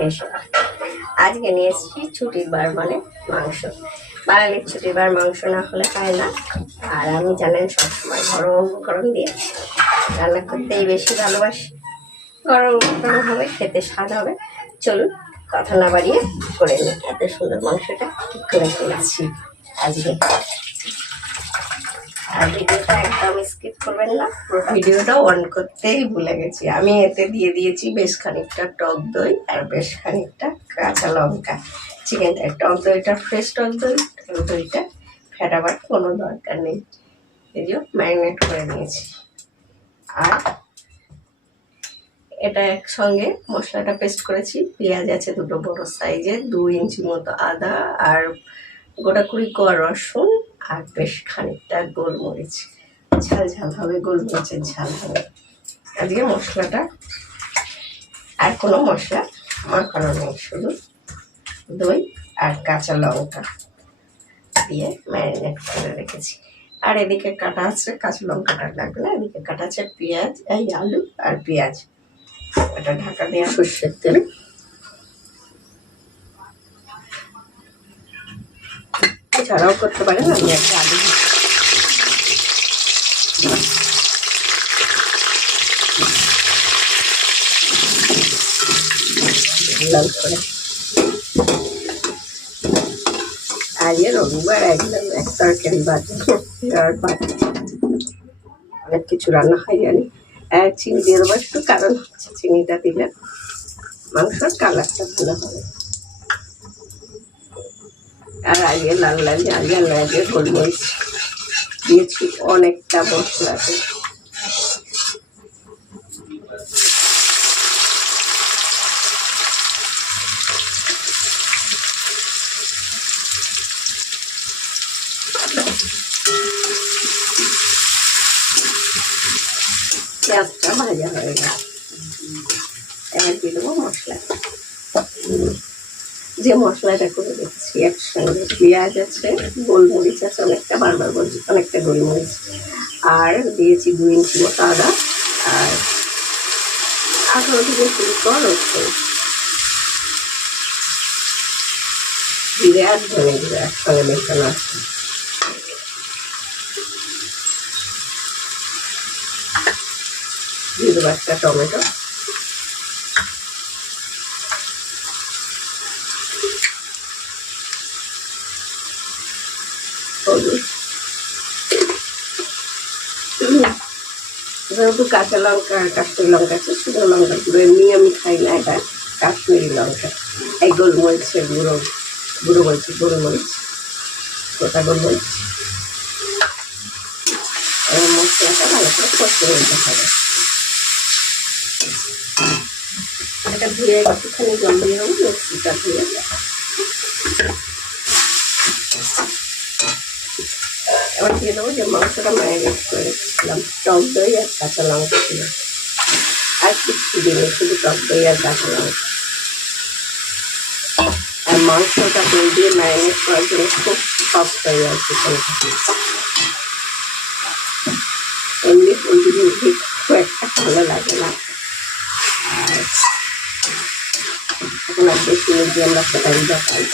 ভেসে। আজকে নিয়ে এসেছি ছুটির বার মানে মাংস। বাঙালির ছুটির বার মাংস না হলে খায় না। আর আমি জানেন সবসময় গরম গরম দিয়ে রান্না করতেই বেশি ভালোবাসি। গরম গরম হবে, খেতে স্বাদ হবে। চলুন কথা না বাড়িয়ে করে নিই এত সুন্দর মাংসটা ঠিক করে ফেলেছি আজকে। আর ভিডিওটা একদম স্কিপ করবেন না, পুরো ভিডিওটা অন করতেই ভুলে গেছি। আমি এতে দিয়ে দিয়েছি বেশ খানিকটা টক দই আর বেশ খানিকটা কাঁচা লঙ্কা। চিকেনটা টক দইটা ফ্রেশ টক দই, টক দইটা ফেটাবার কোনো দরকার নেই, এই যে ম্যারিনেট করে নিয়েছি। আর এটা একসঙ্গে মশলাটা পেস্ট করেছি। পেঁয়াজ আছে দুটো বড় সাইজের, 2 ইঞ্চি মতো আদা, আর গোটা 20 কোয়া রসুন, আর বেশ খানিকটা গোলমরিচ। ঝাল ঝাল হবে, গোলমরিচের ঝাল হবে আজকে মশলাটা। আর কোনো মশলা মাখানো নেই, শুধু দই আর কাঁচা লঙ্কা দিয়ে ম্যারিনেট করে রেখেছি। আর এদিকে কাটা আছে, কাঁচা লঙ্কাটা লাগবে না, এদিকে কাটা আছে পেঁয়াজ, এই আলু আর পেঁয়াজ। এটা ঢাকা দেওয়া সর্ষের তেল। এছাড়াও করতে পারেন, আমি একটা আলু লাল করে। আজকে রবিবার একদম এক তরকারি বাজে আর অনেক কিছু রান্না হয় জানি। চিনি দিয়ে দেবো একটু, কারণ হচ্ছে চিনিটা দিলে মাংসের কালারটা ভালো হবে। আর আগে লাল লাল ঝাল লাগে, গোলমরিচ দিয়েছি অনেকটা মশলাতে। পেঁয়াজটা ভাজা হয়ে গেছে, এবার দিয়ে দেবো মশলা। যে মশলাটা করে রেখেছি একসঙ্গে, পেঁয়াজ আছে, গোলমরিচ আছে অনেকটা, বারবার বলছি অনেকটা গোলমরিচ, আর দিয়েছি 2 ইঞ্চি মতো আদা, আর 18 থেকে 20 কোয়া রসুন, জিরে আর ধনে জিরে একসঙ্গে মেশানো আছে। দিয়ে দেবো একটা টমেটো, যেহেতু কাঁচা লঙ্কা আর কাশ্মীরি লঙ্কা আছে, শুধু লঙ্কা গুঁড়ো এমনি আমি খাই না, এটা কাশ্মীরি লঙ্কা। এই গোলমরিচের গুঁড়ো, গুঁড়ো বলছি গোলমরিচ, গোটা গোলমরিচ। মশলাটা ভালো করে কষে নিতে হবে। এটা ধুয়ে একটুখানি জল দিয়ে দেবো, মিক্সিটা ধুয়ে। এবার দিয়ে দেবো যে মাংসটা ম্যারিনেট করে রেখেছিলাম, টক দই আর কাঁচা লঙ্কা ছিল, আর কিচ্ছু দিলে শুধু টক দই আর কাঁচা লঙ্কা। আর মাংসটা দই দিয়ে ম্যারিনেট করার জন্য খুব সফট হয়ে যায় চিকেনটা। এমনি পোলট্রি মুরগি খুব একটা ভালো লাগে না। আর এখন আর বেশি মুরগি আমরা সেটাই দেখাই।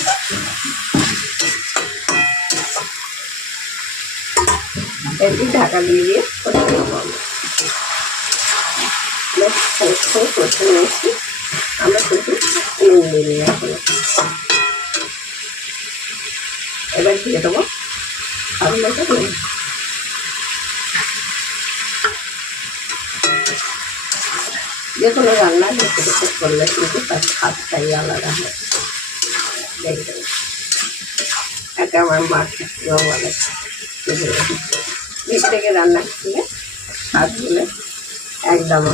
একটু ঢাকা দিয়ে কষে নেবো। বেশ খানিকক্ষণ কষে নিয়েছি, আমরা কিন্তু নুন দিই এখনো। এবার দিয়ে দেবো আলুটা নুন। যে কোনো রান্না দেখে দেখে করলে কিন্তু তার স্বাদটাই আলাদা হয়। দেখবেন এটা আমার মা খেতেও বলে, দিক থেকে রান্না করলে স্বাদ হলে একদম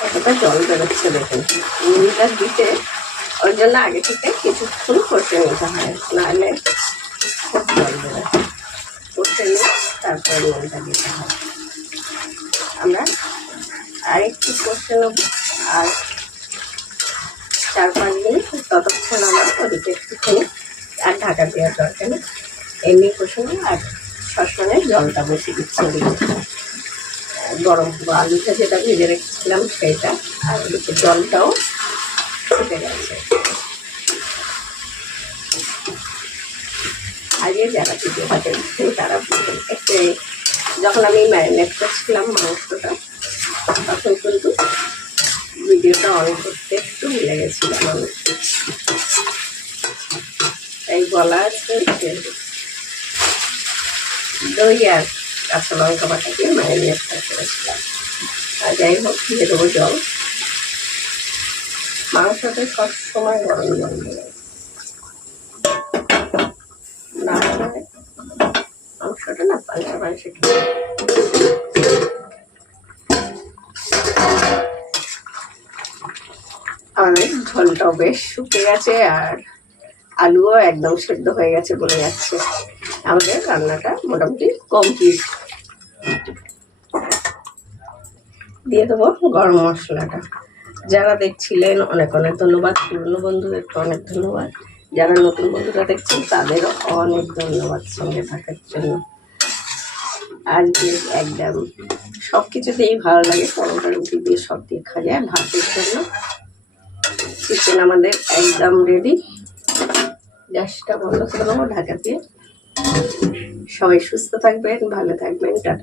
কতটা জল বেরোচ্ছে দেখুন। নুনটা দিতে ওর জন্য আগে থেকে কিছুক্ষণ কষে নিতে হয়, নাহলে খুব জল বেরোয়। কষে নিয়ে তারপরে নুনটা দিতে হয়। আমরা আর একটু কষে নেব, আর 4-5 মিনিট, ততক্ষণ আমরা ওদিকে একটুখানি আর ঢাকা দেওয়ার দরকার নেই, এমনি কষে নেব। আর সসপ্যানে জলটা বসিয়ে দিচ্ছি, গরম আলুটা যেটা ভেজে রেখেছিলাম সেটা, আর ওদিকে জলটাও ফুটে গেছে। আগে যারা ভিডিওটা দেখছেন তারা একটু, যখন আমি ম্যারিনেট করছিলাম মাংসটা তখন কিন্তু ভিডিওটা অন করতে একটু মিলে গেছিলাম আমি, তাই বলা আছে দই আর কাঁচা লঙ্কা বাটা দিয়ে ম্যারিনেটটা করেছিলাম। আর যাই হোক দিয়ে দেবো জল। মাংসটা সবসময় গরম জল দেবে, না হলে মাংসটা না পাল্টা পাল্টে আমাদের ঝোলটাও বেশ শুকিয়ে গেছে আর আলুও একদম সেদ্ধ হয়ে গেছে বলে যাচ্ছে। আমাদের রান্নাটা মোটামুটি কমপ্লিট। দিয়ে দেবো গরম মশলাটা। যারা দেখছিলেন অনেক অনেক ধন্যবাদ, পুরনো বন্ধুদেরকে অনেক ধন্যবাদ, যারা নতুন বন্ধুরা দেখছেন তাদেরও অনেক ধন্যবাদ সঙ্গে থাকার জন্য। আজকে একদম সব কিছুতেই ভালো লাগে, পরোটা রুটি দিয়ে সব দিয়ে খাওয়া যায়। ভাতের জন্য চিকেন আমাদের একদম রেডি। গ্যাসটা বন্ধ করে দেবো ঢাকা দিয়ে। সবাই সুস্থ থাকবেন, ভালো থাকবেন। টাটা।